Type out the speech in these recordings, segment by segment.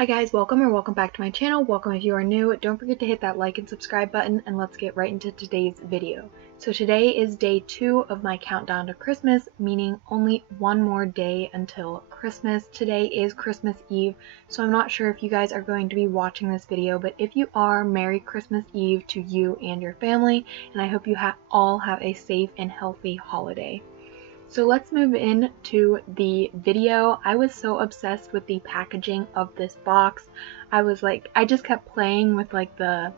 Hi guys, welcome back to my channel. Welcome if you are new. Don't forget to hit that like and subscribe button, and let's get right into today's video. So today is day 2 of my countdown to Christmas, meaning only one more day until Christmas. Today is Christmas Eve, so I'm not sure if you guys are going to be watching this video, but if you are, Merry Christmas Eve to you and your family, and I hope you all have a safe and healthy holiday. So let's move into the video. I was so obsessed with the packaging of this box. I just kept playing with like the,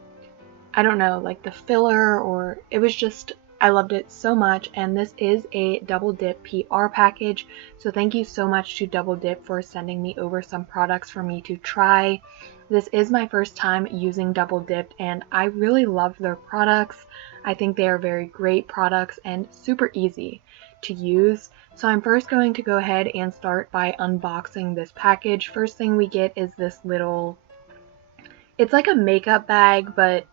I don't know, like the filler, or it was just, I loved it so much. And this is a Double Dip PR package. So thank you so much to Double Dip for sending me over some products for me to try. This is my first time using Double Dip and I really love their products. I think they are very great products and super easy to use. So I'm first going to go ahead and start by unboxing this package. First thing we get is this little, it's like a makeup bag, but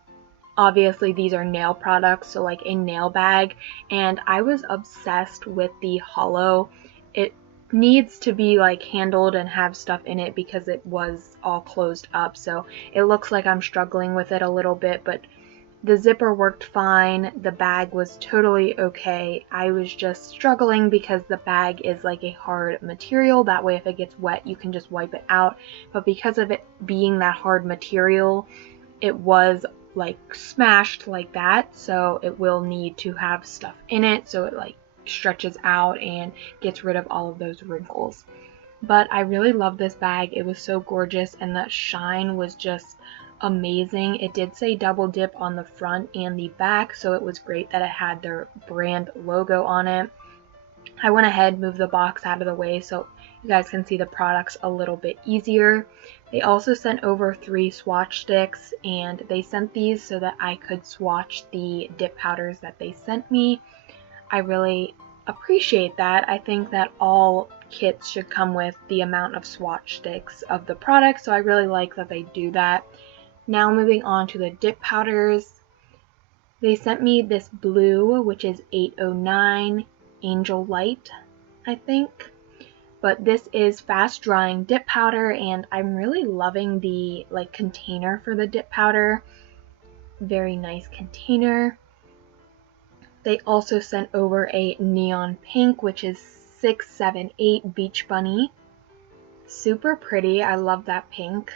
obviously these are nail products, so like a nail bag, and I was obsessed with the hollow. It needs to be like handled and have stuff in it because it was all closed up, so it looks like I'm struggling with it a little bit, but the zipper worked fine. The bag was totally okay. I was just struggling because the bag is like a hard material. That way if it gets wet, you can just wipe it out. But because of it being that hard material, it was like smashed like that. So it will need to have stuff in it so it like stretches out and gets rid of all of those wrinkles. But I really love this bag. It was so gorgeous and that shine was just amazing. It did say Double Dip on the front and the back, so it was great that it had their brand logo on it. I went ahead, moved the box out of the way so you guys can see the products a little bit easier. They also sent over 3 swatch sticks, and they sent these so that I could swatch the dip powders that they sent me. I really appreciate that. I think that all kits should come with the amount of swatch sticks of the product, so I really like that they do that. Now moving on to the dip powders, they sent me this blue, which is 809 Angel Light, I think. But this is fast drying dip powder, and I'm really loving the like container for the dip powder. Very nice container. They also sent over a neon pink, which is 678 Beach Bunny. Super pretty. I love that pink.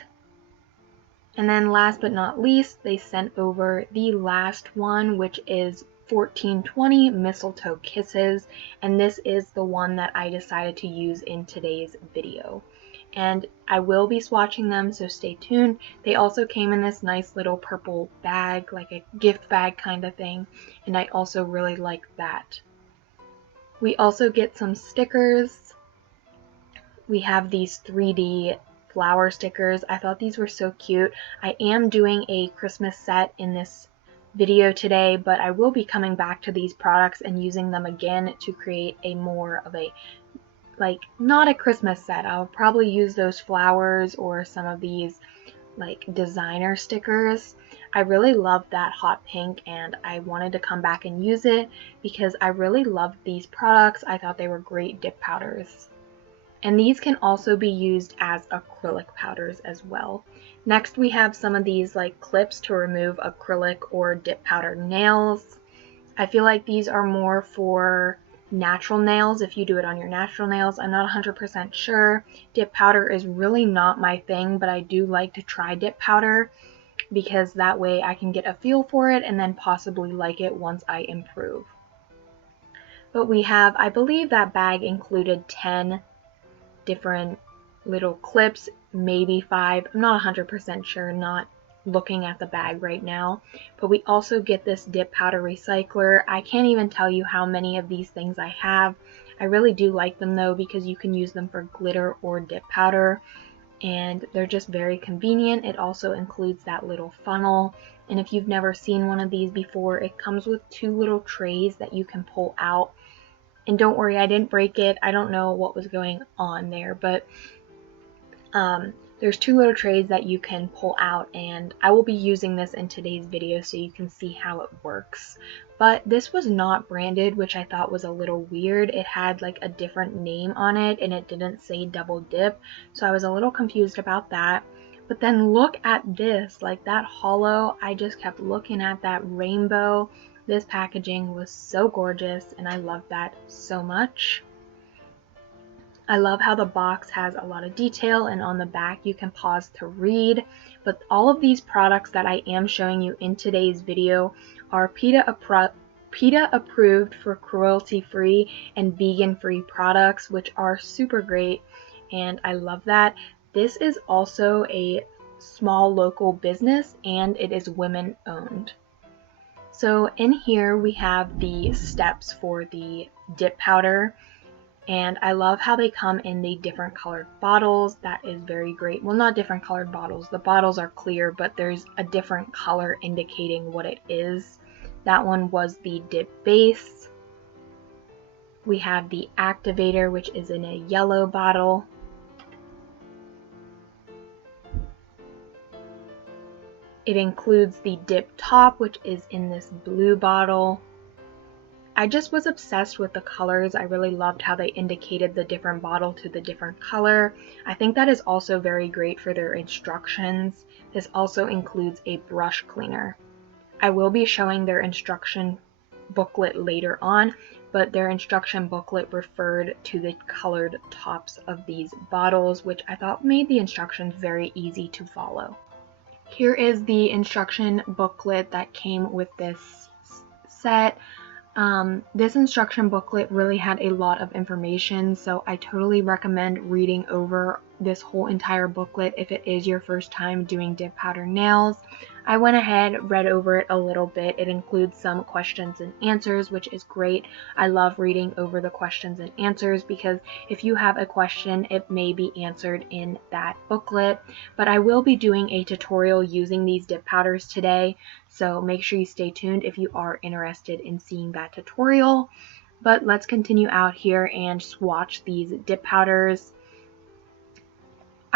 And then last but not least, they sent over the last one, which is 1420 Mistletoe Kisses, and this is the one that I decided to use in today's video. And I will be swatching them, so stay tuned. They also came in this nice little purple bag, like a gift bag kind of thing, and I also really like that. We also get some stickers. We have these 3D flower stickers. I thought these were so cute. I am doing a Christmas set in this video today, but I will be coming back to these products and using them again to create a more of a, like, not a Christmas set. I'll probably use those flowers or some of these like designer stickers. I really loved that hot pink and I wanted to come back and use it because I really loved these products. I thought they were great dip powders. And these can also be used as acrylic powders as well. Next we have some of these like clips to remove acrylic or dip powder nails. I feel like these are more for natural nails, if you do it on your natural nails. I'm not 100% sure. Dip powder is really not my thing, but I do like to try dip powder because that way I can get a feel for it and then possibly like it once I improve. But we have, I believe that bag included 10 different little clips, maybe 5. I'm not 100% sure, not looking at the bag right now. But we also get this dip powder recycler. I can't even tell you how many of these things I have. I really do like them though because you can use them for glitter or dip powder and they're just very convenient. It also includes that little funnel, and if you've never seen one of these before, it comes with 2 little trays that you can pull out. And don't worry, I didn't break it. I don't know what was going on there, but there's 2 little trays that you can pull out, and I will be using this in today's video so you can see how it works. But this was not branded, which I thought was a little weird. It had like a different name on it and it didn't say Double Dip, so I was a little confused about that. But then look at this, like that hollow, I just kept looking at that rainbow. This packaging was so gorgeous and I love that so much. I love how the box has a lot of detail, and on the back you can pause to read. But all of these products that I am showing you in today's video are PETA approved for cruelty-free and vegan-free products, which are super great, and I love that. This is also a small local business and it is women owned. So in here we have the steps for the dip powder. And I love how they come in the different colored bottles. That is very great. Well, not different colored bottles. The bottles are clear, but there's a different color indicating what it is. That one was the dip base. We have the activator, which is in a yellow bottle. It includes the dip top, which is in this blue bottle. I just was obsessed with the colors. I really loved how they indicated the different bottle to the different color. I think that is also very great for their instructions. This also includes a brush cleaner. I will be showing their instruction booklet later on, but their instruction booklet referred to the colored tops of these bottles, which I thought made the instructions very easy to follow. Here is the instruction booklet that came with this set. This instruction booklet really had a lot of information, so I totally recommend reading over this whole entire booklet if it is your first time doing dip powder nails. I went ahead, read over it a little bit. It includes some questions and answers, which is great. I love reading over the questions and answers because if you have a question, it may be answered in that booklet. But I will be doing a tutorial using these dip powders today, so make sure you stay tuned if you are interested in seeing that tutorial. But let's continue out here and swatch these dip powders.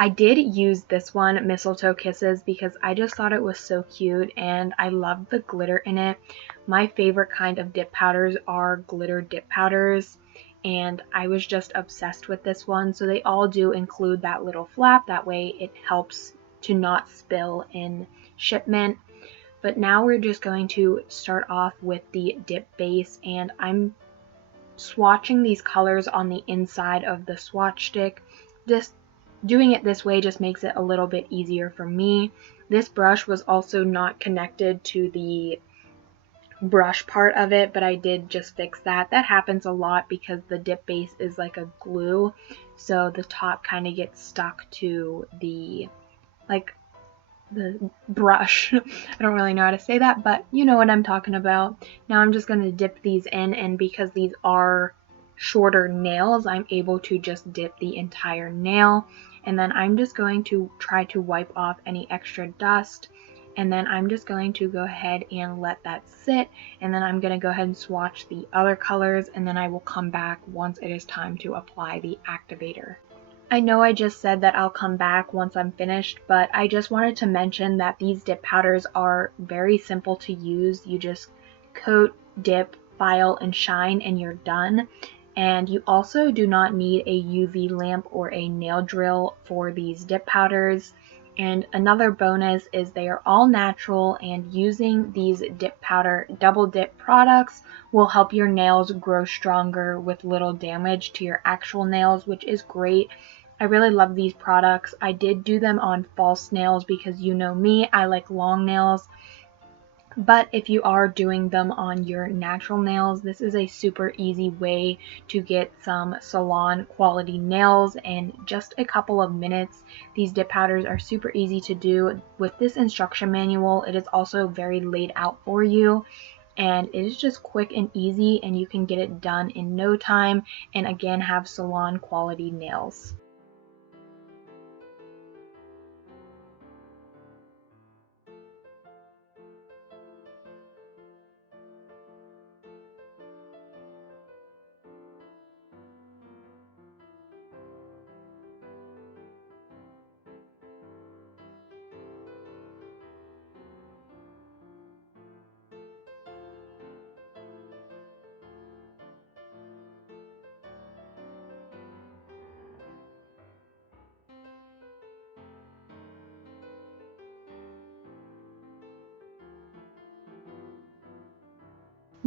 I did use this one, Mistletoe Kisses, because I just thought it was so cute and I loved the glitter in it. My favorite kind of dip powders are glitter dip powders, and I was just obsessed with this one. So they all do include that little flap, that way it helps to not spill in shipment. But now we're just going to start off with the dip base, and I'm swatching these colors on the inside of the swatch stick. Just doing it this way just makes it a little bit easier for me. This brush was also not connected to the brush part of it, but I did just fix that. That happens a lot because the dip base is like a glue, so the top kind of gets stuck to the brush. I don't really know how to say that, but you know what I'm talking about. Now I'm just going to dip these in, and because these are shorter nails, I'm able to just dip the entire nail. And then I'm just going to try to wipe off any extra dust, and then I'm just going to go ahead and let that sit, and then I'm going to go ahead and swatch the other colors, and then I will come back once it is time to apply the activator. I know I just said that I'll come back once I'm finished, but I just wanted to mention that these dip powders are very simple to use. You just coat, dip, file, and shine, and you're done. And you also do not need a UV lamp or a nail drill for these dip powders. And another bonus is they are all natural, and using these dip powder double dip products will help your nails grow stronger with little damage to your actual nails, which is great. I really love these products. I did do them on false nails because you know me, I like long nails. But if you are doing them on your natural nails, this is a super easy way to get some salon quality nails in just a couple of minutes. These dip powders are super easy to do. With this instruction manual, it is also very laid out for you, and it is just quick and easy, and you can get it done in no time and again have salon quality nails.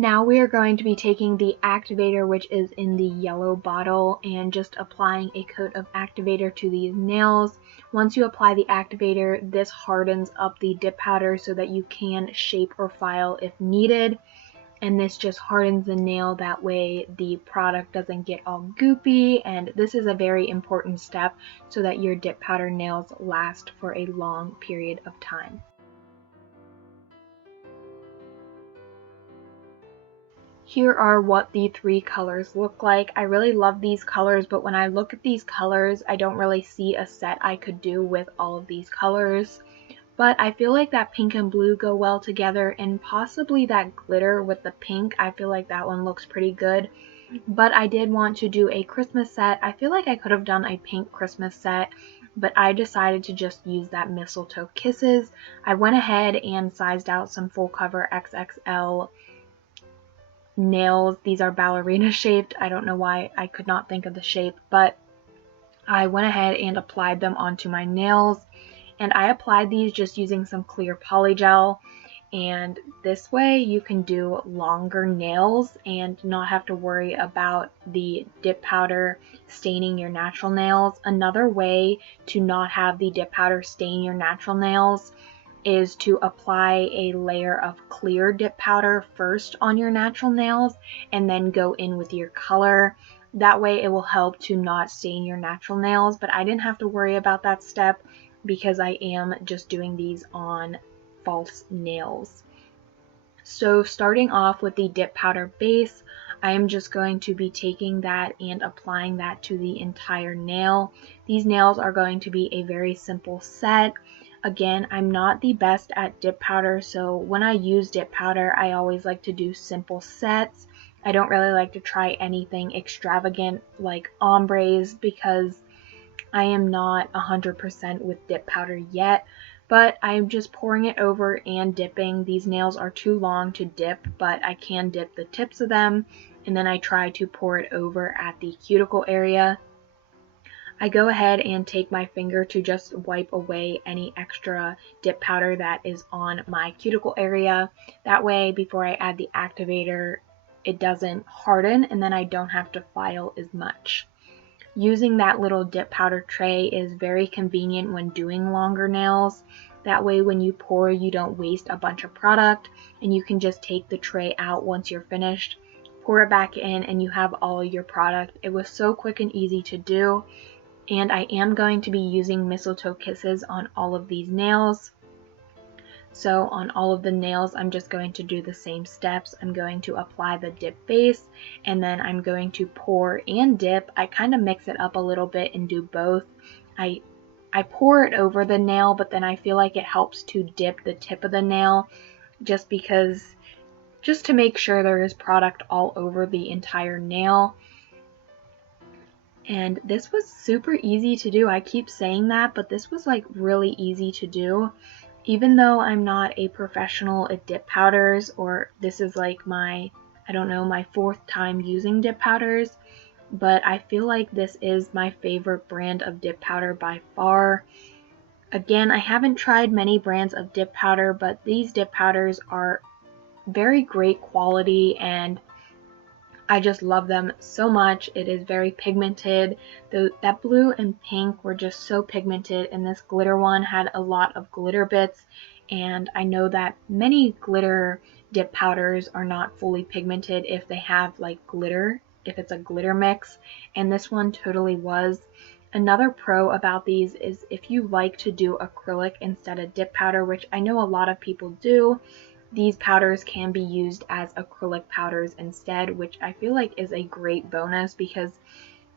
Now we are going to be taking the activator, which is in the yellow bottle, and just applying a coat of activator to these nails. Once you apply the activator, this hardens up the dip powder so that you can shape or file if needed. And this just hardens the nail, that way the product doesn't get all goopy, and this is a very important step so that your dip powder nails last for a long period of time. Here are what the 3 colors look like. I really love these colors, but when I look at these colors, I don't really see a set I could do with all of these colors. But I feel like that pink and blue go well together, and possibly that glitter with the pink. I feel like that one looks pretty good. But I did want to do a Christmas set. I feel like I could have done a pink Christmas set, but I decided to just use that Mistletoe Kisses. I went ahead and sized out some full cover XXL nails. These are ballerina shaped. I don't know why I could not think of the shape, but I went ahead and applied them onto my nails. And I applied these just using some clear polygel, and this way you can do longer nails and not have to worry about the dip powder staining your natural nails. Another way to not have the dip powder stain your natural nails is to apply a layer of clear dip powder first on your natural nails and then go in with your color. That way it will help to not stain your natural nails, but I didn't have to worry about that step because I am just doing these on false nails. So starting off with the dip powder base, I am just going to be taking that and applying that to the entire nail. These nails are going to be a very simple set. Again, I'm not the best at dip powder, so when I use dip powder, I always like to do simple sets. I don't really like to try anything extravagant like ombres because I am not 100% with dip powder yet, but I'm just pouring it over and dipping. These nails are too long to dip, but I can dip the tips of them, and then I try to pour it over at the cuticle area. I go ahead and take my finger to just wipe away any extra dip powder that is on my cuticle area. That way, before I add the activator, it doesn't harden, and then I don't have to file as much. Using that little dip powder tray is very convenient when doing longer nails. That way when you pour, you don't waste a bunch of product, and you can just take the tray out once you're finished, pour it back in, and you have all your product. It was so quick and easy to do, and I am going to be using Mistletoe Kisses on all of these nails. So on all of the nails, I'm just going to do the same steps. I'm going to apply the dip base, and then I'm going to pour and dip. I kind of mix it up a little bit and do both. I pour it over the nail, but then I feel like it helps to dip the tip of the nail just to make sure there is product all over the entire nail. And this was super easy to do. I keep saying that, but this was like really easy to do. Even though I'm not a professional at dip powders, or this is like my 4th time using dip powders, but I feel like this is my favorite brand of dip powder by far. Again, I haven't tried many brands of dip powder, but these dip powders are very great quality, and I just love them so much. It is very pigmented. That blue and pink were just so pigmented, and this glitter one had a lot of glitter bits, and I know that many glitter dip powders are not fully pigmented if they have like glitter, if it's a glitter mix, and this one totally was. Another pro about these is if you like to do acrylic instead of dip powder, which I know a lot of people do, these powders can be used as acrylic powders instead, which I feel like is a great bonus, because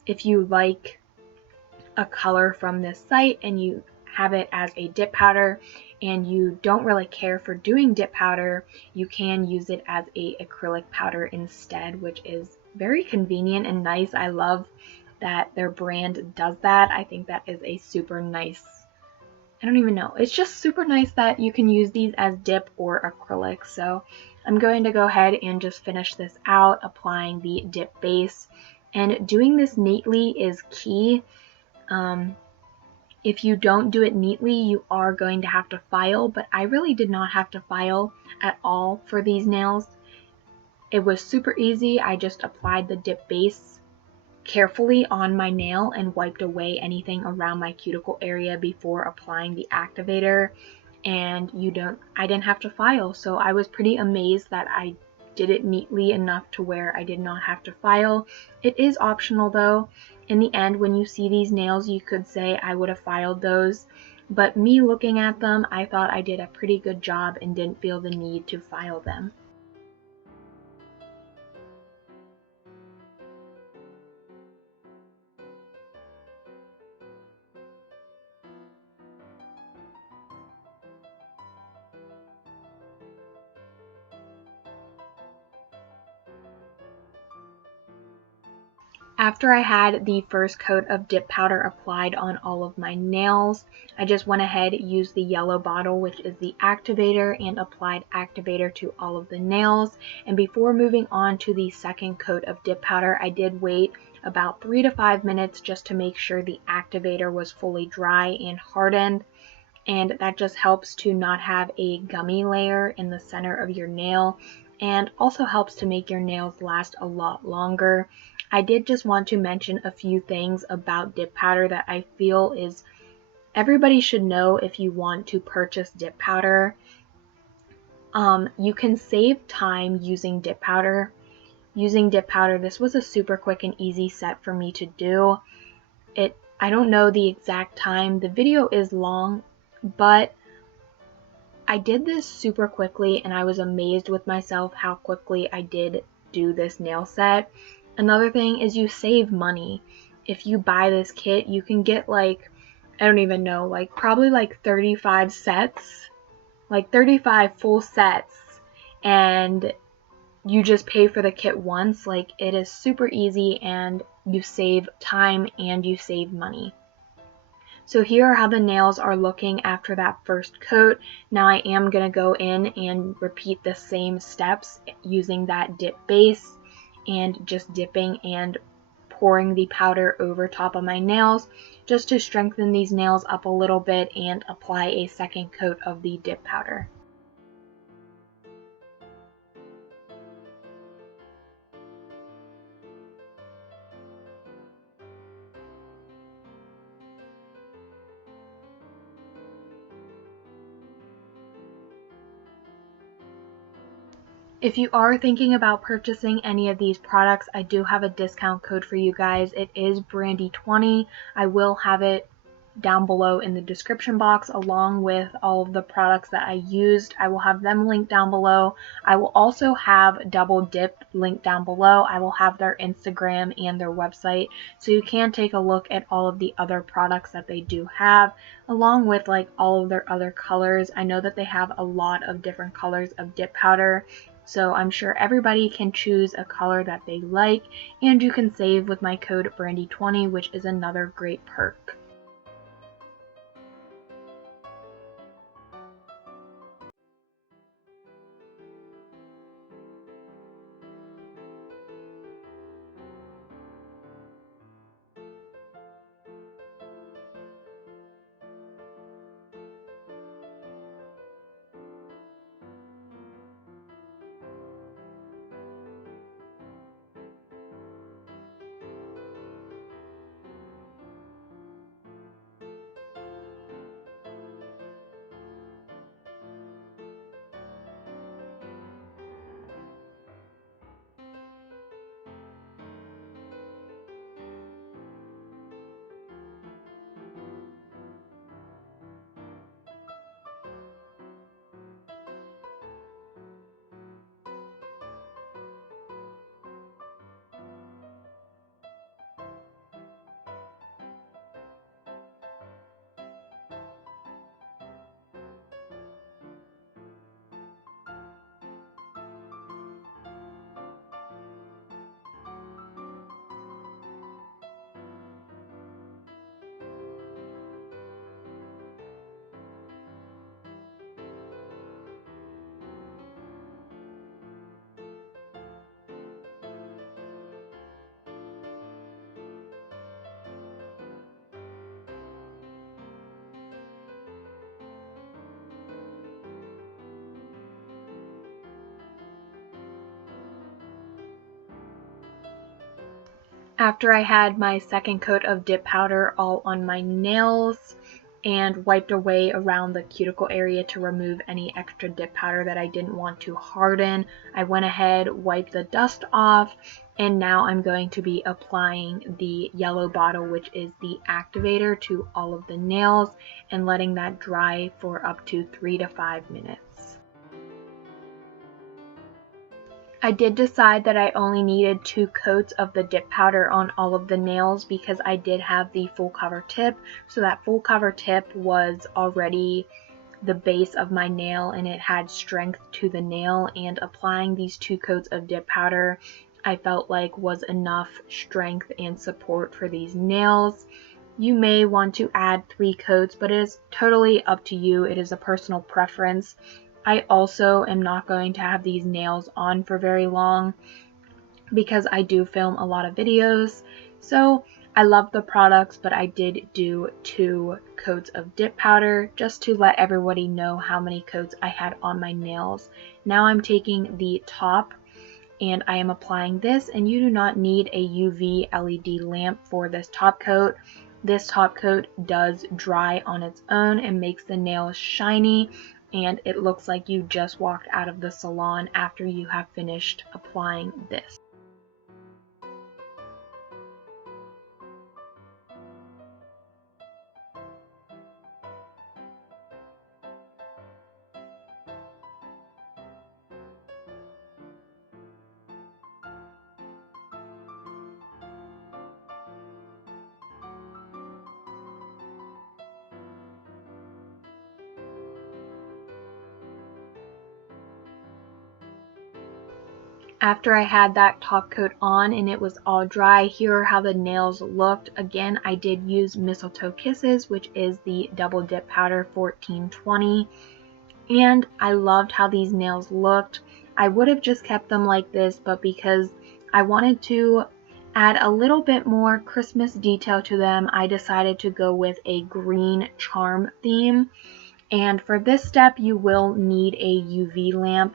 if you like a color from this site and you have it as a dip powder and you don't really care for doing dip powder, you can use it as a acrylic powder instead, which is very convenient and nice. I love that their brand does that. I think that is a super nice, I don't even know. It's just super nice that you can use these as dip or acrylic. So I'm going to go ahead and just finish this out, applying the dip base. And doing this neatly is key. If you don't do it neatly, you are going to have to file, but I really did not have to file at all for these nails. It was super easy. I just applied the dip base carefully on my nail and wiped away anything around my cuticle area before applying the activator, and I didn't have to file. So I was pretty amazed that I did it neatly enough to where I did not have to file. It is optional though. In the end, when you see these nails, you could say I would have filed those, but me looking at them, I thought I did a pretty good job and didn't feel the need to file them. After I had the first coat of dip powder applied on all of my nails, I just went ahead, used the yellow bottle, which is the activator, and applied activator to all of the nails. And before moving on to the second coat of dip powder, I did wait about 3 to 5 minutes just to make sure the activator was fully dry and hardened. And that just helps to not have a gummy layer in the center of your nail, and also helps to make your nails last a lot longer. I did just want to mention a few things about dip powder that I feel is everybody should know if you want to purchase dip powder. You can save time using dip powder. This was a super quick and easy set for me to do. I don't know the exact time. The video is long, but I did this super quickly and I was amazed with myself how quickly I did do this nail set. Another thing is you save money. If you buy this kit, you can get like, I don't even know, like probably like 35 sets, like 35 full sets, and you just pay for the kit once. Like, it is super easy and you save time and you save money. So here are how the nails are looking after that first coat. Now I am going to go in and repeat the same steps using that dip base and just dipping and pouring the powder over top of my nails just to strengthen these nails up a little bit and apply a second coat of the dip powder. If you are thinking about purchasing any of these products, I do have a discount code for you guys. It is Brandi20. I will have it down below in the description box along with all of the products that I used. I will have them linked down below. I will also have Double Dip linked down below. I will have their Instagram and their website, so you can take a look at all of the other products that they do have, along with like all of their other colors. I know that they have a lot of different colors of dip powder, so I'm sure everybody can choose a color that they like, and you can save with my code Brandi20, which is another great perk. After I had my second coat of dip powder all on my nails and wiped away around the cuticle area to remove any extra dip powder that I didn't want to harden, I went ahead, wiped the dust off, and now I'm going to be applying the yellow bottle, which is the activator, to all of the nails and letting that dry for up to 3 to 5 minutes. I did decide that I only needed 2 coats of the dip powder on all of the nails because I did have the full cover tip. So that full cover tip was already the base of my nail and it had strength to the nail, and applying these 2 coats of dip powder I felt like was enough strength and support for these nails. You may want to add 3 coats, but it is totally up to you. It is a personal preference. I also am not going to have these nails on for very long because I do film a lot of videos. So I love the products, but I did do 2 coats of dip powder just to let everybody know how many coats I had on my nails. Now I'm taking the top and I am applying this, and you do not need a UV LED lamp for this top coat. This top coat does dry on its own and makes the nails shiny, and it looks like you just walked out of the salon after you have finished applying this. After I had that top coat on and it was all dry, here are how the nails looked. Again, I did use Mistletoe Kisses, which is the double dip powder 1420, and I loved how these nails looked. I would have just kept them like this, but because I wanted to add a little bit more Christmas detail to them, I decided to go with a green charm theme. And for this step, you will need a UV lamp,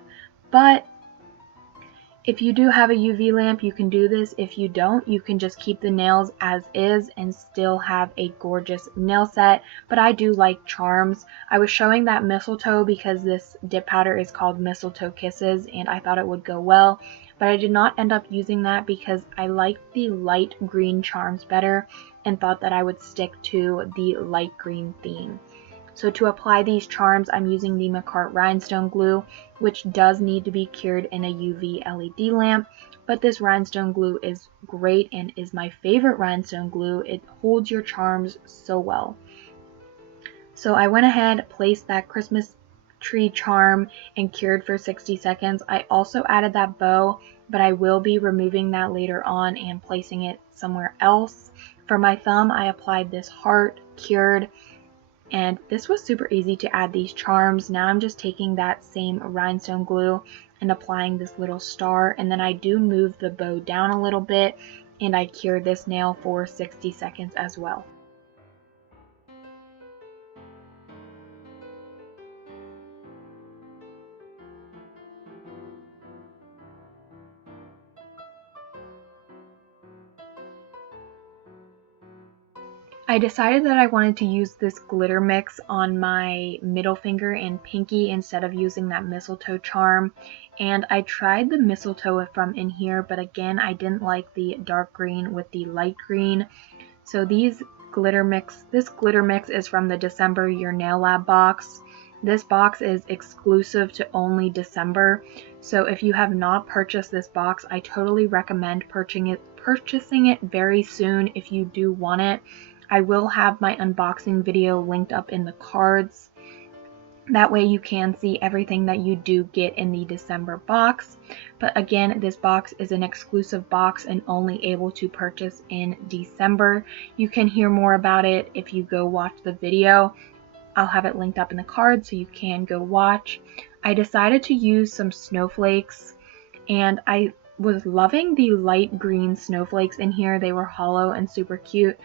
but if you do have a UV lamp, you can do this. If you don't, you can just keep the nails as is and still have a gorgeous nail set. But I do like charms. I was showing that mistletoe because this dip powder is called Mistletoe Kisses and I thought it would go well. But I did not end up using that because I like the light green charms better and thought that I would stick to the light green theme. So to apply these charms, I'm using the McCart Rhinestone Glue, which does need to be cured in a UV LED lamp, but this rhinestone glue is great and is my favorite rhinestone glue. It holds your charms so well. So I went ahead, placed that Christmas tree charm and cured for 60 seconds. I also added that bow, but I will be removing that later on and placing it somewhere else. For my thumb, I applied this heart, cured, and this was super easy to add these charms. Now I'm just taking that same rhinestone glue and applying this little star, and then I do move the bow down a little bit and I cure this nail for 60 seconds as well. I decided that I wanted to use this glitter mix on my middle finger and pinky instead of using that mistletoe charm, and I tried the mistletoe from in here, but again I didn't like the dark green with the light green. So this glitter mix is from the December Your Nail Lab box. This box is exclusive to only December, so if you have not purchased this box, I totally recommend purchasing it very soon if you do want it. I will have my unboxing video linked up in the cards. That way you can see everything that you do get in the December box. But again, this box is an exclusive box and only able to purchase in December. You can hear more about it if you go watch the video. I'll have it linked up in the cards so you can go watch. I decided to use some snowflakes, and I was loving the light green snowflakes in here. They were hollow and super cute.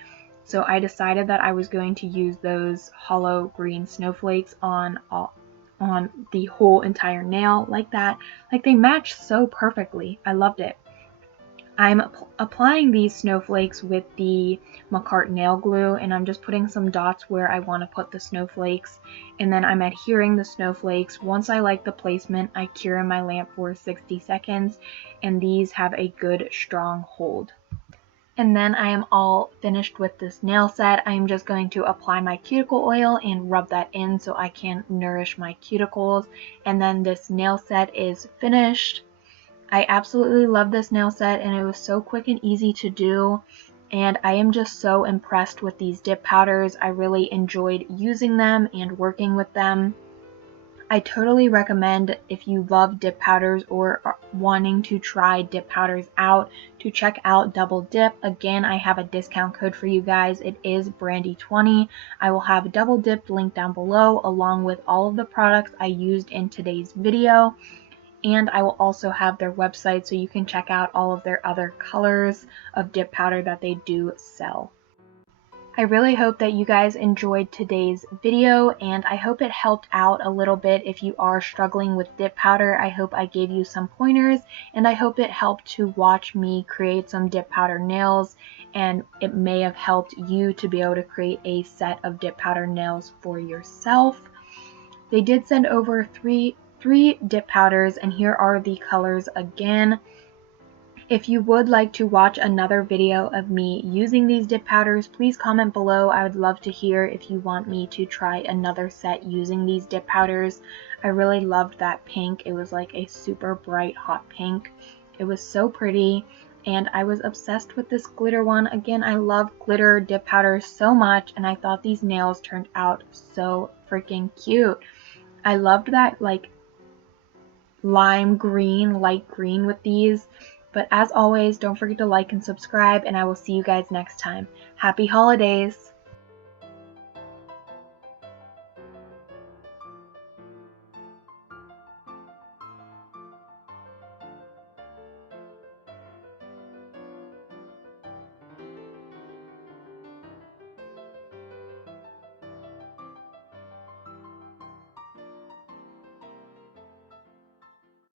So I decided that I was going to use those hollow green snowflakes on the whole entire nail like that. Like, they match so perfectly. I loved it. I'm applying these snowflakes with the McCart nail glue, and I'm just putting some dots where I want to put the snowflakes, and then I'm adhering the snowflakes. Once I like the placement, I cure in my lamp for 60 seconds, and these have a good strong hold. And then I am all finished with this nail set. I am just going to apply my cuticle oil and rub that in so I can nourish my cuticles. And then this nail set is finished. I absolutely love this nail set, and it was so quick and easy to do, and I am just so impressed with these dip powders. I really enjoyed using them and working with them. I totally recommend, if you love dip powders or are wanting to try dip powders out, to check out Double Dip. Again, I have a discount code for you guys. It is Brandy20. I will have Double Dip linked down below along with all of the products I used in today's video. And I will also have their website so you can check out all of their other colors of dip powder that they do sell. I really hope that you guys enjoyed today's video, and I hope it helped out a little bit if you are struggling with dip powder. I hope I gave you some pointers, and I hope it helped to watch me create some dip powder nails, and it may have helped you to be able to create a set of dip powder nails for yourself. They did send over three dip powders, and here are the colors again. If you would like to watch another video of me using these dip powders, please comment below. I would love to hear if you want me to try another set using these dip powders. I really loved that pink. It was like a super bright hot pink. It was so pretty, and I was obsessed with this glitter one. Again, I love glitter dip powders so much, and I thought these nails turned out so freaking cute. I loved that like lime green, light green with these. But as always, don't forget to like and subscribe, and I will see you guys next time. Happy holidays!